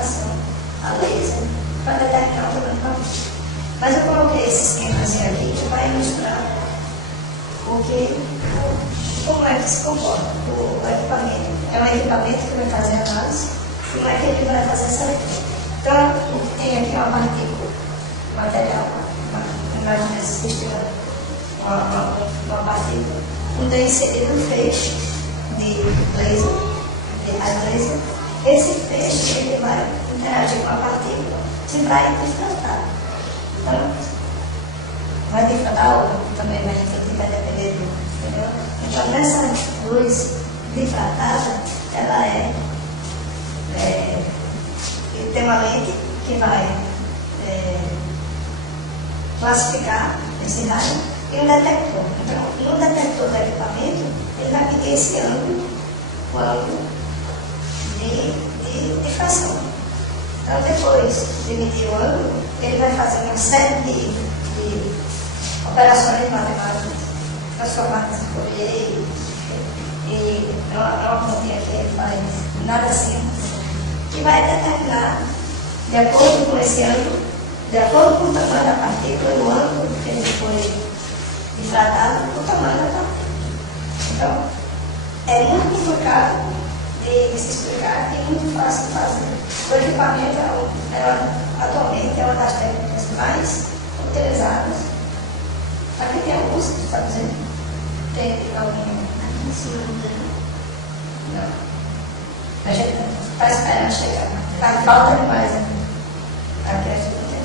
difração a laser para determinar o tamanho do pavimento. Mas eu coloquei esse esquemazinho aqui que vai ilustrar como é que se comporta o equipamento. É um equipamento que vai fazer a análise e como é que ele vai fazer essa leitura. Então, tem aqui uma partícula, material, imagina existe uma partícula, onde é inserido um feixe de laser, de raio laser. Esse feixe ele vai interagir com a partícula e vai difratar. Então, vai difratar ou também vai refletir, vai depender do, entendeu? Então, nessa luz difratada, ela tem uma lente que vai classificar esse raio e um detector. Então, no detector do equipamento, ele vai pedir esse ângulo, o ângulo de difração. Então, depois de medir o ângulo, ele vai fazer uma série de operações matemáticas, transformadas em Fourier, e é uma continha que ele faz nada simples, que vai determinar, de acordo com esse ângulo, de acordo com o tamanho da partícula e o ângulo que ele foi difratado, o tamanho da partícula. Então, é muito complicado de se explicar e muito fácil de fazer. O equipamento atualmente é uma das técnicas mais utilizadas. Aqui tem alguns que está dizendo, tem algum aqui em cima do dedo. Não. A gente está esperando chegar. Falta demais aqui. Aqui a gente não tem.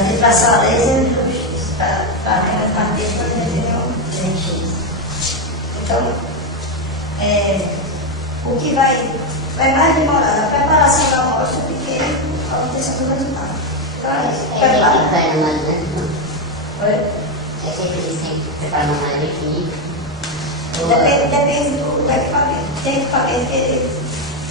A difração a laser para a partícula então, o que vai mais demorar a preparação da amostra do que a obtenção do resultado. Então, É sempre eles têm que preparar uma malha química. Depende do equipamento. Tem equipamento que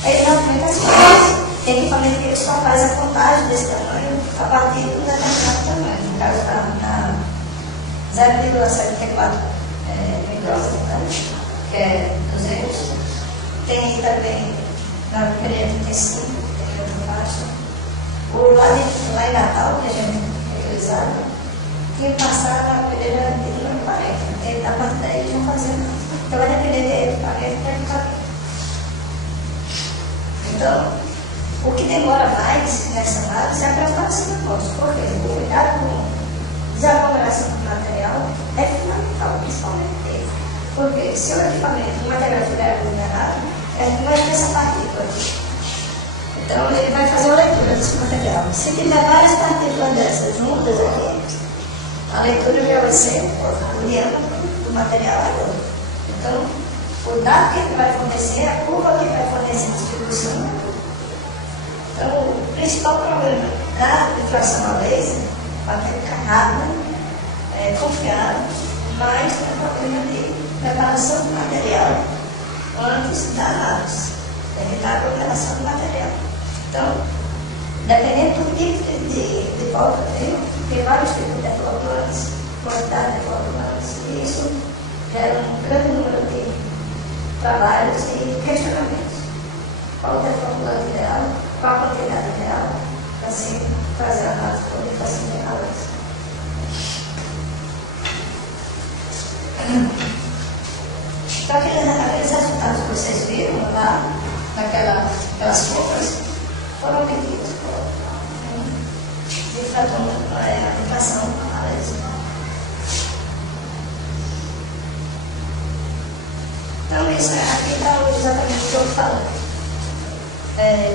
ele não aumenta as coisas. Tem equipamento que ele só faz a contagem desse tamanho a partir de um determinado tamanho. No caso da 0,74 micrômetros, né? Que é 200. Tem também na peneira 35, tem outra faixa. O lá em Natal, que a gente utilizava, tinha que passar na peneira de número 40. A partir daí eles não faziam nada. Então vai depender de equipamento para equipamento. Então, o que demora mais nessa análise é a preparação da amostra. Por quê? O cuidado com desaglomeração do material é fundamental, principalmente ele. Porque se o equipamento, o material estiver aglomerado, não vai ter essa partícula aqui. Então, ele vai fazer uma leitura desse material. Se tiver várias partículas dessas juntas aqui, a leitura já vai ser o diâmetro do material agora. Então, o dado que vai fornecer, a curva que vai fornecer a distribuição. Então, o principal problema da difração a laser, a técnica rápida, confiável, mas é um problema de preparação do material antes da análise, evitar a aglomeração do material. Então, dependendo do tipo de volta tem vários tipos de flutuantes, quantidade de flutuantes, e isso gera um grande número de trabalhos e questionamentos. Qual é o flutuante ideal? Qual a quantidade ideal? Assim, fazer a análise por difração de análise. Então, aqueles resultados que vocês viram lá, naquelas cores, foram medidos por a difração análise. Então, isso aqui está exatamente o que eu falei.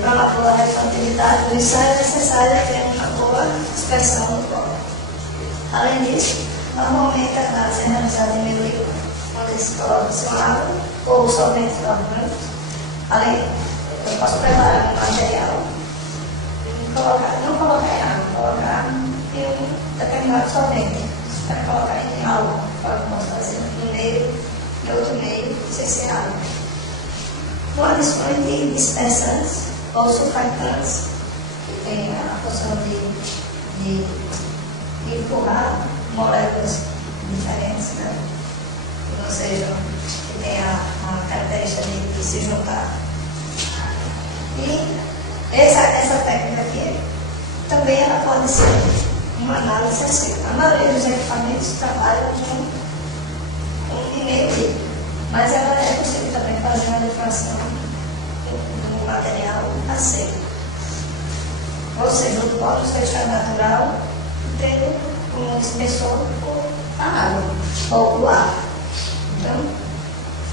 Para uma boa refletividade do ensaio é necessário ter uma boa dispersão do polo. Além disso, normalmente a análise é realizada em meio líquido, onde se coloca seu água ou solventes orgânicos. Além, eu posso preparar um material e não colocar em água, colocar em um determinado solvente. Para colocar em água, pode fazer em meio, em outro meio, sem ser água. Com adições de dispersantes ou surfactantes, que tem a função de empurrar moléculas diferentes, né? Que não sejam, que tenham a característica de se juntar. E essa técnica aqui também ela pode ser uma análise assim. A maioria dos equipamentos trabalham com e-mail, mas ela é possível também fazer uma deflação do material a seco. Ou seja, o pó do fechado natural tendo como espessor a água ou o ar. Então,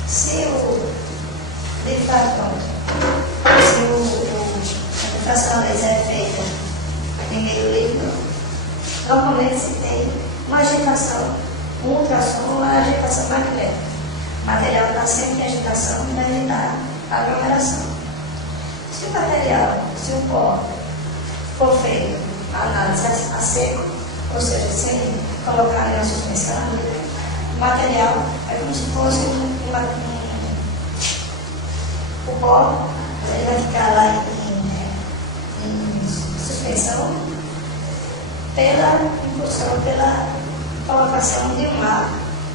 se o deflação, a deflação a laser é feita em meio líquido, normalmente se tem uma agitação, um ultrassom ou uma agitação magnética. O material está sempre em agitação para evitar a aglomeração. Se o material, se o pó for feito a análise a seco, ou seja, sem colocar nenhuma suspensão, o material é como se fosse o pó, ele vai ficar lá em suspensão pela impulsão, pela colocação de um ar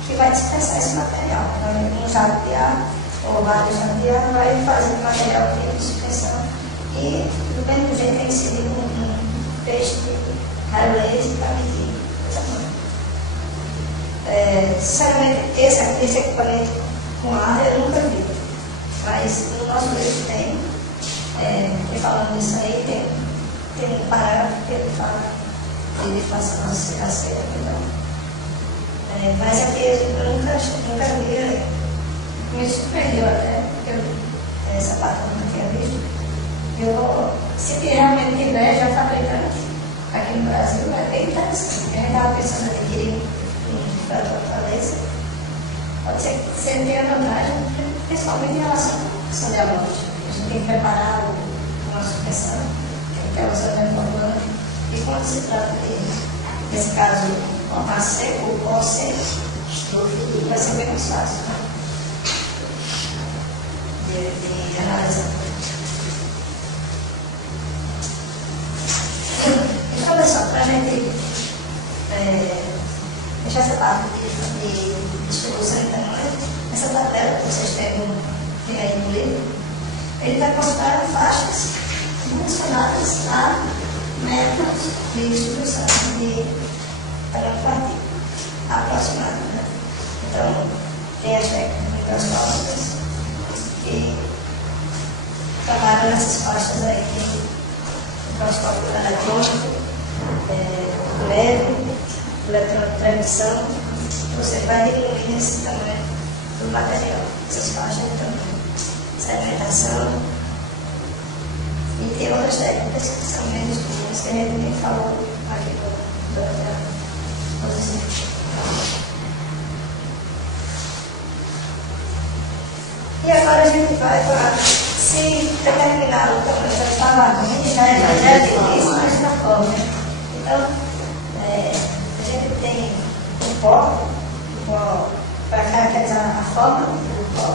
que vai dispersar esse material. Então, um jato de ar ou vários jatos de ar vai fazer o material vir em suspensão e, do mesmo jeito, tem que seguir um peixe de raio laser para medir o tamanho. Sinceramente, esse equipamento com ar eu nunca vi, mas no nosso livro tem, e falando disso aí, tem um parágrafo que ele fala de deflação a seco. Mas aqui eu nunca vi, me surpreendeu até, porque essa parte eu nunca tinha visto. Se realmente tiver já fabricando aqui no Brasil, é bem interessante. A gente estava pensando em adquirir para a Fortaleza. Pode ser que você tenha vantagem, principalmente em relação à questão de amostra. A gente tem que preparar uma suspensão, que é o seu urbano. E quando se trata nesse caso, a seco, o pó seco, vai ser bem mais fácil, né? De analisar. Então, pessoal, para a gente deixar essa parte de distribuição de tamanho, essa tabela que vocês têm aí no livro, ele vai mostrar faixas dimensionadas a metros de distribuição para um partido aproximado, né? Então, tem as técnicas microscópicas que trabalham nessas faixas aí, que microscópio eletrônico, leve, eletrotransmissão, você vai diminuir esse tamanho do material, essas faixas de tamanho, sedimentação, e tem outras técnicas que são menos comuns, que a gente nem falou aqui durante a exposição. E agora a gente vai para, se determinar o tamanho da palavra, já é difícil, mas da forma. Então, a gente tem o pó para caracterizar a forma do pó.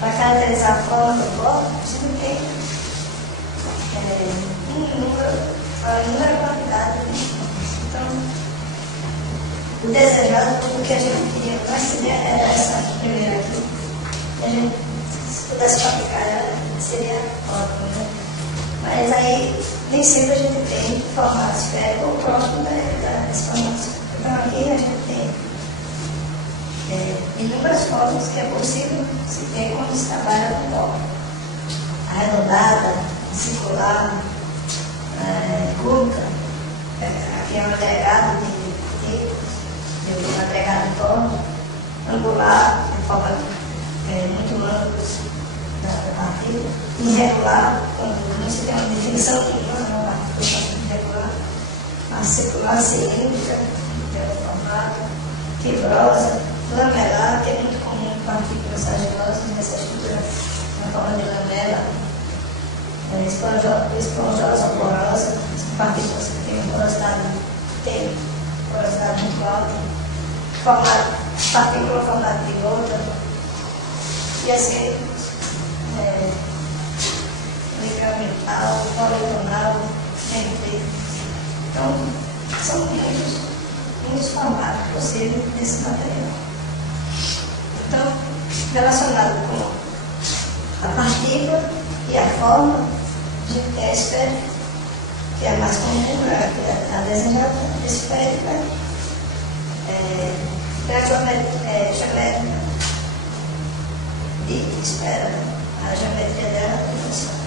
Para caracterizar a forma do pó, a gente tem um número e quantidade. Então, o desejado, o que a gente queria mais seria essa primeira aqui. E a gente, se pudesse fabricar ela, seria ótimo, né? Mas aí, nem sempre a gente tem formato esférico ou próximo desse formato. Então, aqui a gente tem inúmeras formas que é possível se ter quando se trabalha com pó. Arredondada, circular, curta, aqui é um agregado de agregado de pó, angular, de forma muito ângulos da partícula, irregular, quando não se tem uma definição de uma partícula irregular, a circular, cilíndrica, de outro formato, fibrosa, lamelar, que é muito comum em partículas argilosas, nessa estrutura na forma de lamela, esponjosa, porosa, partículas que têm porosidade muito alta, partícula formato de gota, e assim, micrometal, poligonal, entre. Então, são muitos formatos possíveis desse material. Então, relacionado com forma de ter a esfera, que é mais comum, a desejada esférica, geométrica de esfera, a geometria dela funciona.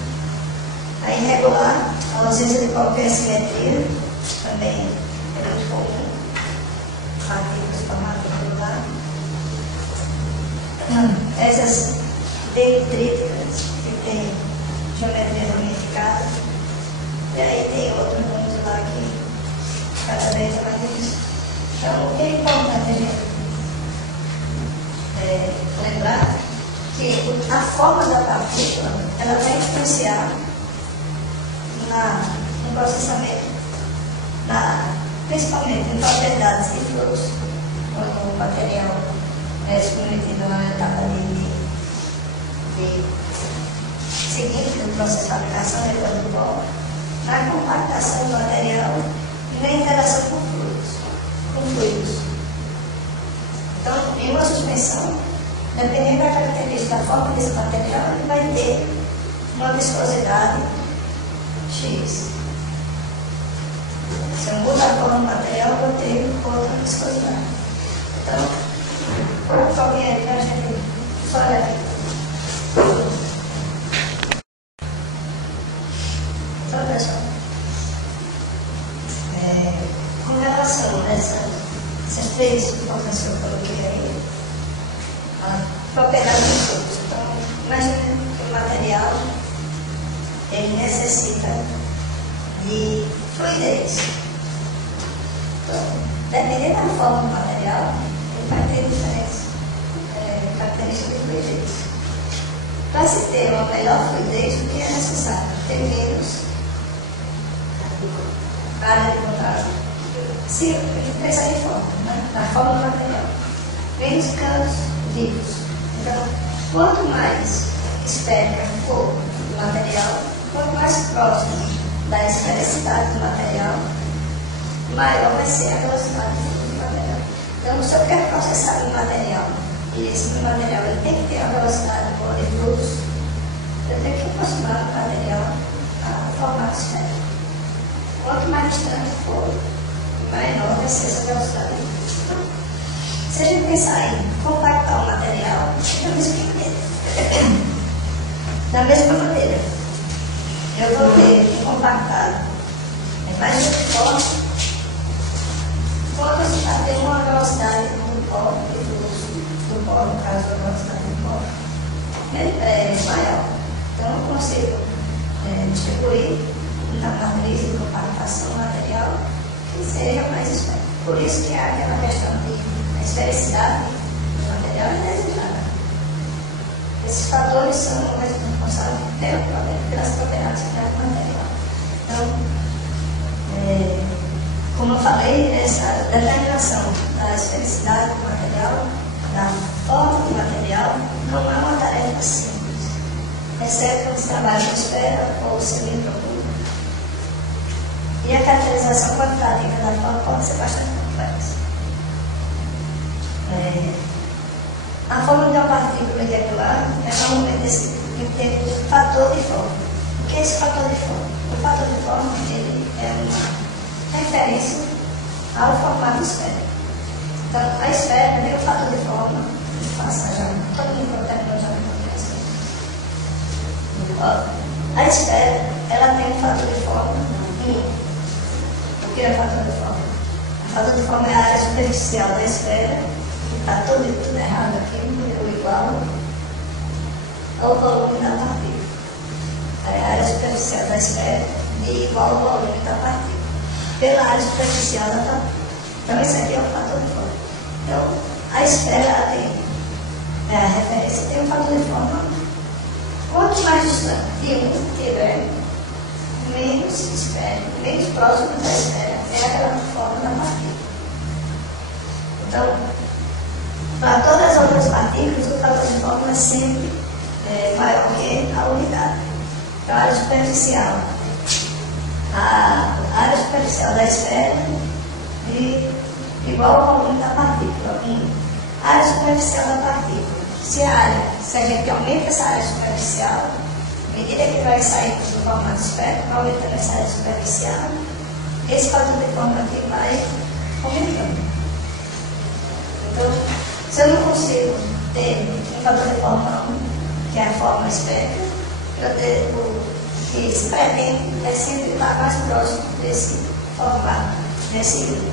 A irregular, a ausência de qualquer simetria, também é muito comum, partículas formadas irregular. Essas detríticas, que tem geometria ramificada, e aí tem outros nomes lá que cada vez é mais difícil. Então, o que é importante a gente lembrar que a forma da partícula ela vai influenciar no processamento, principalmente em propriedades de fluxo, quando o material é submetido a uma etapa de seguinte do processo de fabricação depois do pó, na compactação do material e na interação com fluidos. Então, em uma suspensão, dependendo da característica da forma desse material, ele vai ter uma viscosidade X. Se eu mudar a forma do material, eu vou ter outra viscosidade. Então, qual que é a gente só olhar aqui? Então, pessoal, com relação a essas três informações que eu coloquei aí, a propriedade do fluxo. Então, imagine que o material ele necessita de fluidez. Então, dependendo da forma do material, ele vai ter diferentes características de fluidez. Para se ter uma melhor fluidez, o que é necessário? Ter menos área de contato. Se pensar de forma, né? Na forma do material, menos canos vivos. Então, quanto mais esférica for o material, quanto mais próximo da esfericidade do material, maior vai ser a velocidade do material. Então, se eu quero processar um material, e esse material ele tem que ter uma velocidade boa de fluxo, eu tenho que aproximar o material a formato esférico. Quanto mais distante for, menor vai ser essa velocidade. Então, se a gente pensar em compactar o material, da mesma maneira, eu vou ter compactado mais uniforme, quando você está tendo uma velocidade do pó, do pó, no caso da velocidade do pó, é maior. Então eu consigo distribuir na matriz de compactação material que seja mais esférico. Por isso que há aquela questão de esfericidade do material é desejada. Esses fatores são responsáveis pelas propriedades do material. Então, como eu falei, essa determinação da esfericidade do material, da forma do material, não é uma tarefa simples, exceto quando se trabalha com esfera ou cilindro. E a caracterização quantitativa da forma pode ser bastante complexa. A forma de uma partícula irregular é normalmente um fator de forma. O que é esse fator de forma? O fator de forma ele é uma referência ao formato esférico. Então, a esfera tem o fator de forma, todo mundo já a esfera ela tem um fator de forma 1. O que é o fator de forma? O fator de forma é a área superficial da esfera, que está tudo errado aqui, número igual ao volume da partícula. A área superficial da esfera é igual ao volume da partícula. Pela área superficial da partícula. Então, esse aqui é o fator de forma. Então, a esfera tem a referência tem um fator de forma. Quanto mais distante de um tiver, menos esférico, menos próximo da esfera é aquela forma da partícula. Então, para todas as outras partículas, o fator de forma é sempre maior que a unidade. Então, a área superficial. A área superficial da esfera é igual ao volume da partícula. A área superficial da partícula. Se a gente aumenta essa área superficial, À medida que vai sair do formato esférico, vai aumentando essa área superficial, esse fator de forma aqui vai aumentando. Então, se eu não consigo ter um fator de forma 1, que é a forma esférica, eu ter o que se pretende é sempre estar mais próximo desse formato, desse grupo.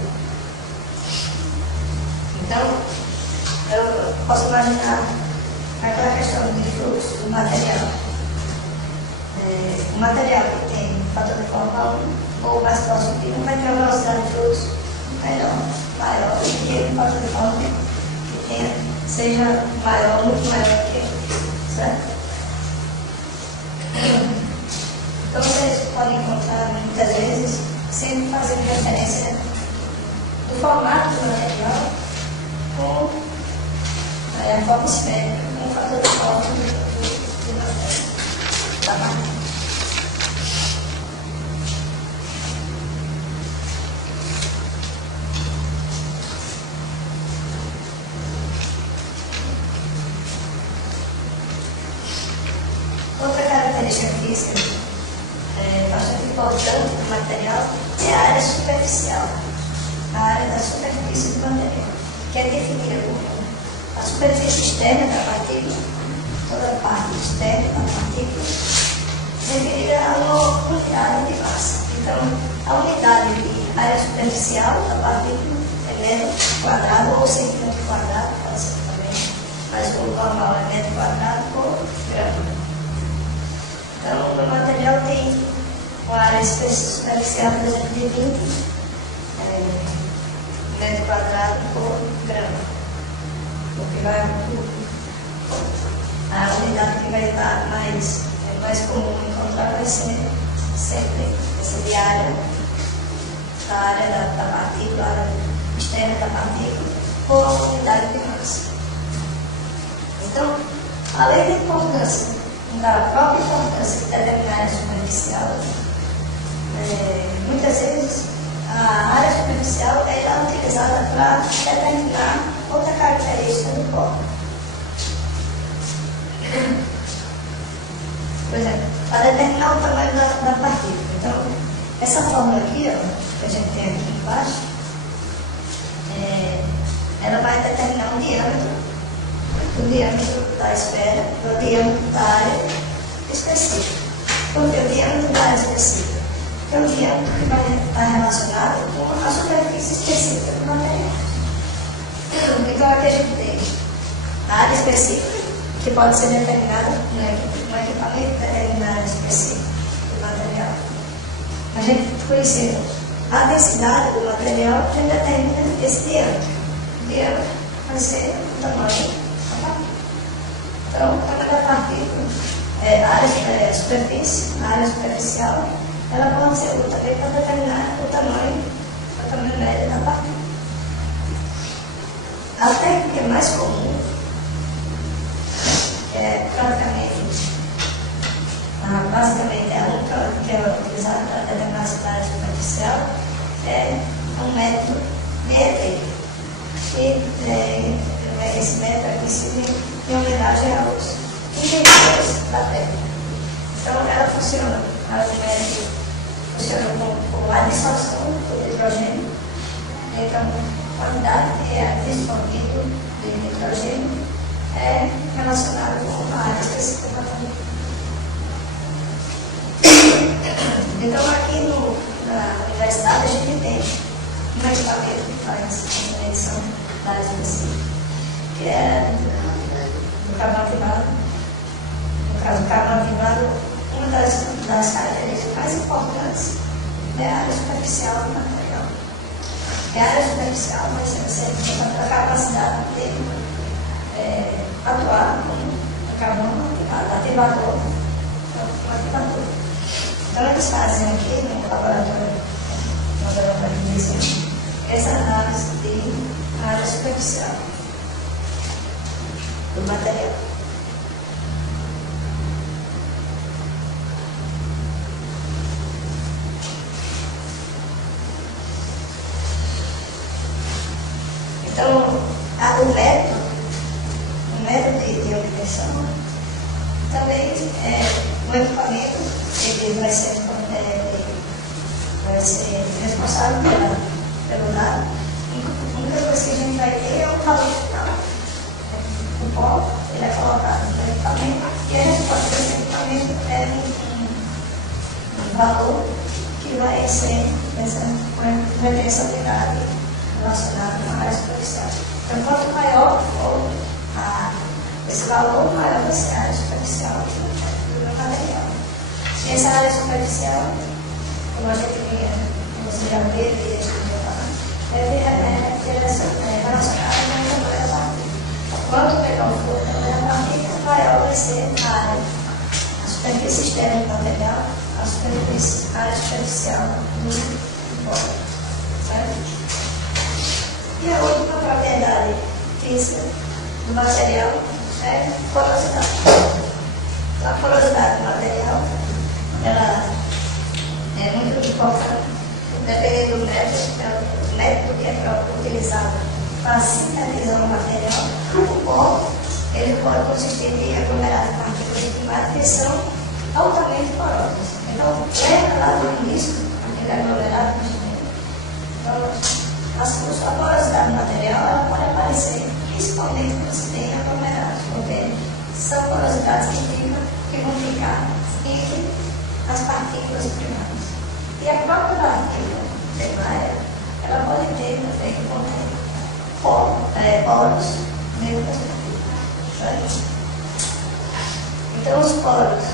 Então, eu posso imaginar aquela questão de fluxo do material. O material que tem fator de forma 1 ou mais próximo de 1 vai ter uma velocidade de fluxo maior do que o fator de forma que seja maior, muito maior que ele, certo? Então vocês podem encontrar muitas vezes sempre fazendo referência do formato do material com a forma esférica, com o fator de forma do material. Tá bom? Outra característica física bastante importante do material é a área superficial, a área da superfície do material, que é definida como a superfície externa da partícula, toda a parte externa da partícula, definida a uma unidade de massa. Então, a unidade de área superficial da partícula é metro quadrado ou centímetro quadrado, pode ser também, mas o normal é metro quadrado por grama. Então, o material tem uma área superficial, por exemplo, de 20 metro quadrado por grama. Porque a unidade que vai estar mais comum encontrar vai ser sempre essa de área, a área da partícula, a área externa da partícula, por unidade de massa. Então, além da importância, da própria importância de determinar a área superficial, muitas vezes a área superficial é utilizada para determinar outra característica do corpo. Por exemplo, para determinar o tamanho da partícula. Então, essa fórmula aqui, ó, que a gente tem aqui embaixo, ela vai determinar o diâmetro da esfera, o diâmetro da área específica. Porque o diâmetro da área específica é o diâmetro que vai estar relacionado com a superfície específica do material. Então aqui a gente tem a área específica, que pode ser determinada no equipamento determinar a área específica do material. A gente conhecendo a densidade do material, a gente determina esse diâmetro. O diâmetro vai ser o tamanho. Então, o tamanho da partícula, a superfície, a área superficial, ela pode ser útil também para determinar o tamanho médio da partícula. A técnica mais comum, basicamente a única que é utilizada para determinar a área superficial, é um método meio. E esse método é conhecido em homenagem aos inventores da técnica. Então, ela funciona, o método funciona com a dissolção do hidrogênio. Então, a unidade que é disponível de hidrogênio é relacionada com a área específica da partícula. Então, aqui na universidade, a gente tem um equipamento que faz a medição da área específica, que é no carvão ativado. No caso do carvão ativado, uma das características mais importantes é a área superficial do material. A área superficial vai ser sempre a capacidade de atuar como o carvão ativador. Então, eles fazem aqui no laboratório de desenho essa análise de área superficial do material. Então, o método de obtenção também o equipamento ele vai ser responsável pelo dado. A única coisa que a gente vai ter é o valor final. O pó ele é colocado no equipamento e a resposta desse equipamento é um valor que vai ter essa unidade relacionada com a área superficial. Então, quanto maior for esse valor, maior vai ser a área superficial do meu material. E essa área superficial, como a gente via, você já vê, é relacionada com o tamanho da partícula. Quanto menor for o tamanho da partícula, maior vai ser a área, a superfície externa do material, a área superficial do polo. Certo? E a última propriedade física do material é porosidade. A porosidade do material ela é muito importante, dependendo do método que é utilizado para sintetizar o material. O pó ele pode consistir em aglomerados de partículas primárias que são altamente porosas. Então, lembra lá do início, aquele aglomerado que então, a porosidade do material ela pode aparecer principalmente quando se tem aglomerados, porque são porosidades que vão ficar entre as partículas primárias. E a própria partícula primária ela pode ter também poros dentro das partículas. Então os poros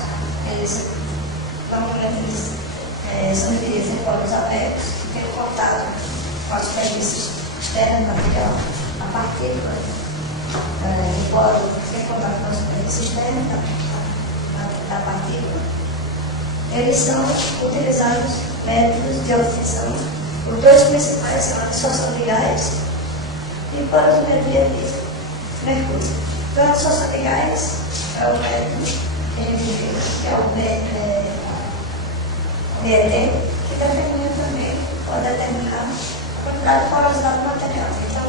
eles são divididos em poros abertos, que têm contato com a superfície externa do material, a partícula, o poro tem contato com a superfície externa da partícula. Eles são utilizados métodos de obtenção. Os dois principais são a absorção de gás e porosimetria de mercúrio. Então, a absorção de gás é o método que a gente viu, que é o DET, que determina também, pode determinar a quantidade de porosidade do material. Então,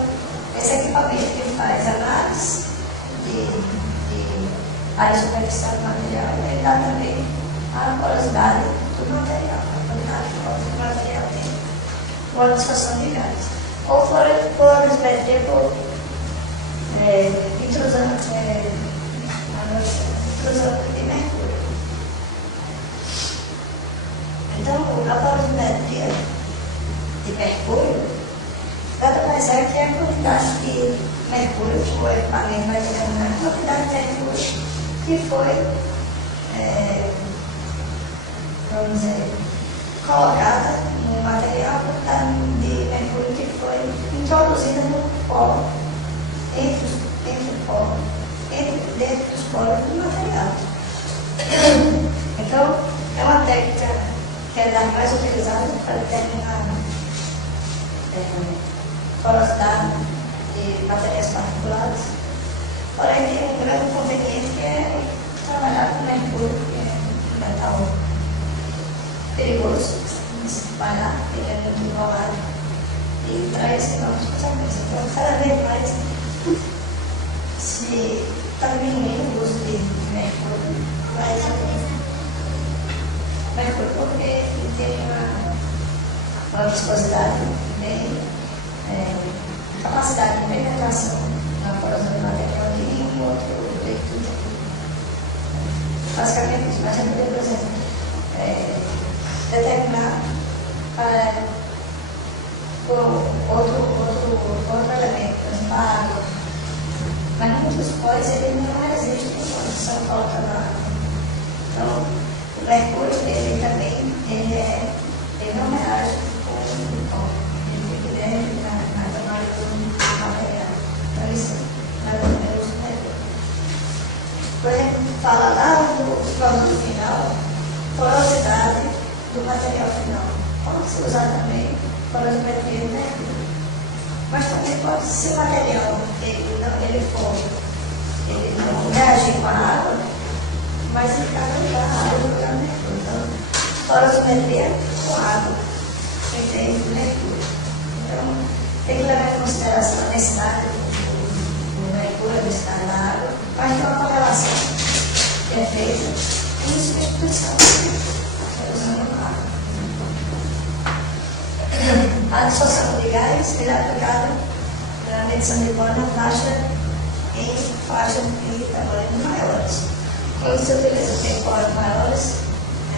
esse equipamento que faz análise de área superficial do material, ele dá também a porosidade do material, a quantidade de porosidade do material tem com a absorção de gás. Ou porosimetria por intrusão de mercúrio. Então, a porosimetria de mercúrio nada mais é que a quantidade de mercúrio, o equipamento vai determinar a quantidade de mercúrio que foi, vamos dizer, colocada no material, a quantidade de mercúrio que foi introduzida no polo, dentro dos poros do material. Então, é uma técnica que é das mais utilizadas para determinar porosidade de materiais particulares. Porém, tem um grande inconveniente que é trabalhar com mercúrio, que é um metal perigoso, de se espalhar, ele é muito volátil e traz enormes consequências. Então, cada vez mais se está diminuindo o uso de mercúrio, mas mercúrio porque ele tem uma viscosidade bem, capacidade de penetração na porosidade do material de nenhum outro veículo. Basicamente isso, mas a gente poderia, por exemplo, determinar outro elemento, por exemplo, a água. Mas muitos póis ele não resistem quando são colocados na água. Então, o mercúrio ele também ele não reage com o pó. Ele fica dentro na camada do material. Então, isso mais ou menos o mercúrio. Por exemplo, fala lá do produto final, porosidade do material final. Pode se usar também porosimetria de mercúrio. Mas também pode ser material, ele não reagir com a água, mas em cada lugar a água do lugar mercúrio. Então, porosimetria com água, que tem mercúrio. Então, tem que levar em consideração a densidade do mercúrio, a densidade da água, mas tem uma correlação que é feita e substituição. A dissolução de gás é aplicada na medição de pó na faixa em faixas de tamanhos maiores. Quando se utiliza temporas maiores,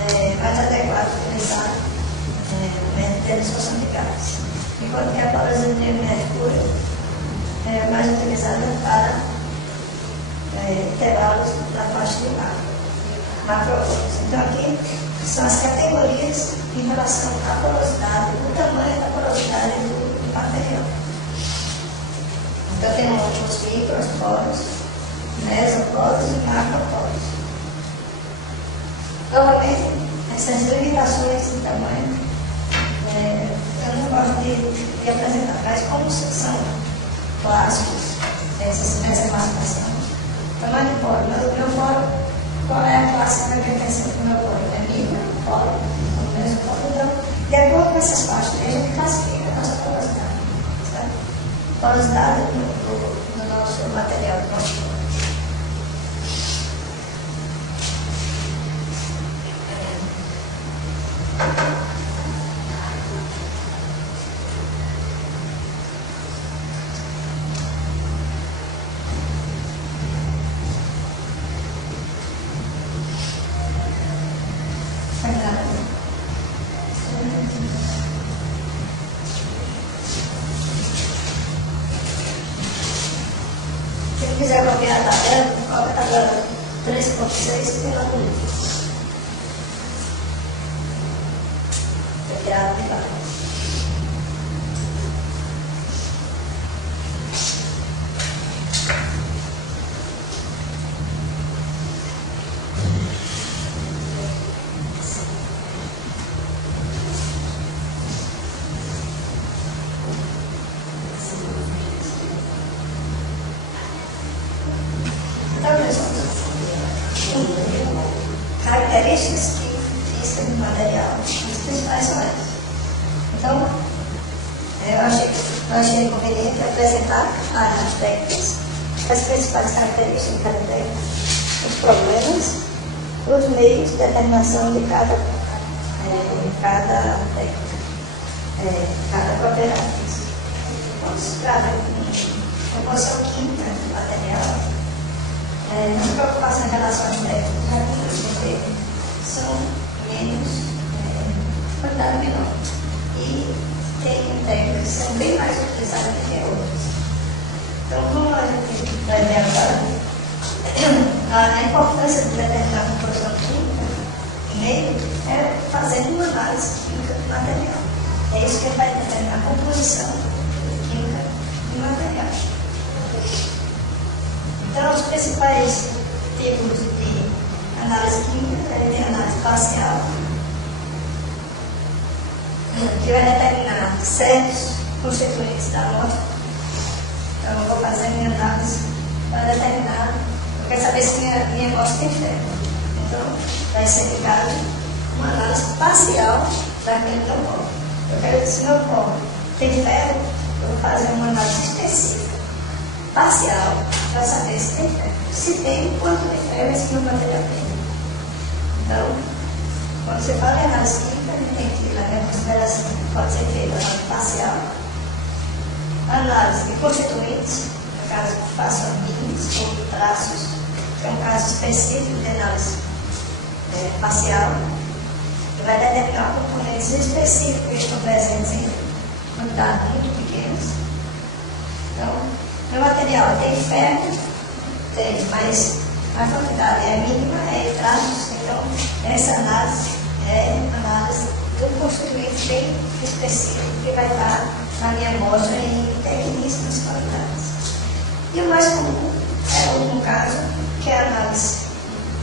é mais adequado utilizar método de dissolução de gás. Enquanto que a porosidade de mercúrio é mais utilizada para intervalos da faixa de macro-ondas. Então aqui são as categorias em relação à porosidade, o tamanho da porosidade do material. Então temos os microporos, mesoporos e macroporos. Novamente, essas limitações de tamanho, eu não gosto de apresentar, mas como são clássicos, essa classificação. Tamanho de poro, mas o meu poro, qual é a classe que vai pertencer ao meu poro? É microporo, o mesoporo. Então, de acordo com essas faixas, a gente classifica a nossa porosidade. Certo? Porosidade do nosso material, do nosso poro. Se quiser copiar a tabela, coloca a tabela 3.6 pela política. Copiar de lá. Características físicas do material, as principais são essas. Então, eu achei conveniente apresentar as técnicas, as principais características de cada técnica, os problemas, os meios de determinação de cada técnica, cada propriedade. Quando se trata de composição química do material, nossa preocupação em relação às técnicas, já que são menos, quantidade menor. E tem técnicas que são bem mais utilizadas do que outras. Então, como a gente vai ver agora, a importância de determinar a composição química nele é fazer uma análise química do material. É isso que vai determinar a composição química do material. Então, os principais tipos de análise química é a análise parcial, que vai determinar certos constituintes da amostra. Então, eu vou fazer a minha análise para determinar, eu quero saber se minha amostra tem ferro. Então, vai ser indicado uma análise parcial daquele meu pó. Eu quero que se meu pó tem ferro, eu vou fazer uma análise específica, parcial, para saber se tem ferro. Se tem, quanto de ferro esse meu material tem. Então, quando você fala em análise química, a gente tem que levar em consideração que pode ser feita análise parcial, análise de constituintes, no caso que façam linhas ou traços, que é um caso específico de análise parcial, que vai determinar componentes específicos que estão presentes em quantidades muito pequenas. Então, meu material tem ferro, tem, mas a quantidade é mínima, é traços. Então, essa análise é análise do constituinte bem específico que vai estar na minha amostra em tecníssimas qualidades. E o mais comum é o último caso, que é a análise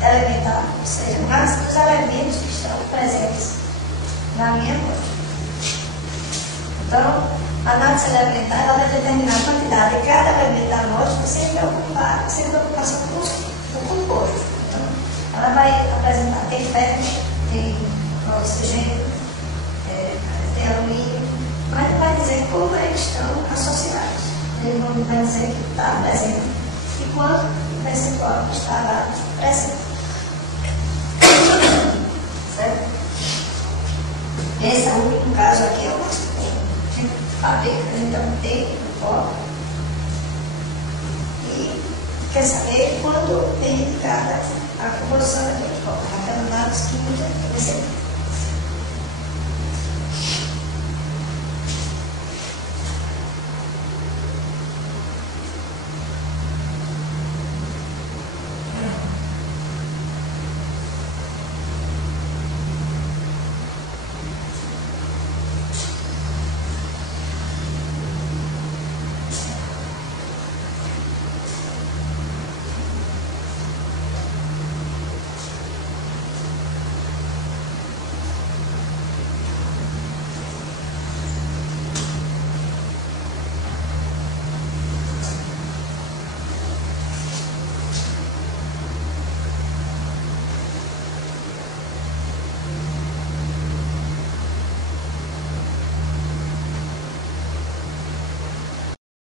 elementar, ou seja, análise dos elementos que estão presentes na minha amostra. Então, a análise elementar ela vai determinar a quantidade de cada elemento da amostra sem preocupação com o composto. Então, ela vai apresentar, tem ferro, tem oxigênio, tem alumínio, mas não vai dizer como eles estão associados. Ele não vai dizer que está presente e quanto percentual está lá presente. caso aqui é o nosso corpo. A gente fabrica, então tem no corpo. E quer saber quando tem indicada a composição daquele corpo. Então, dados químicos,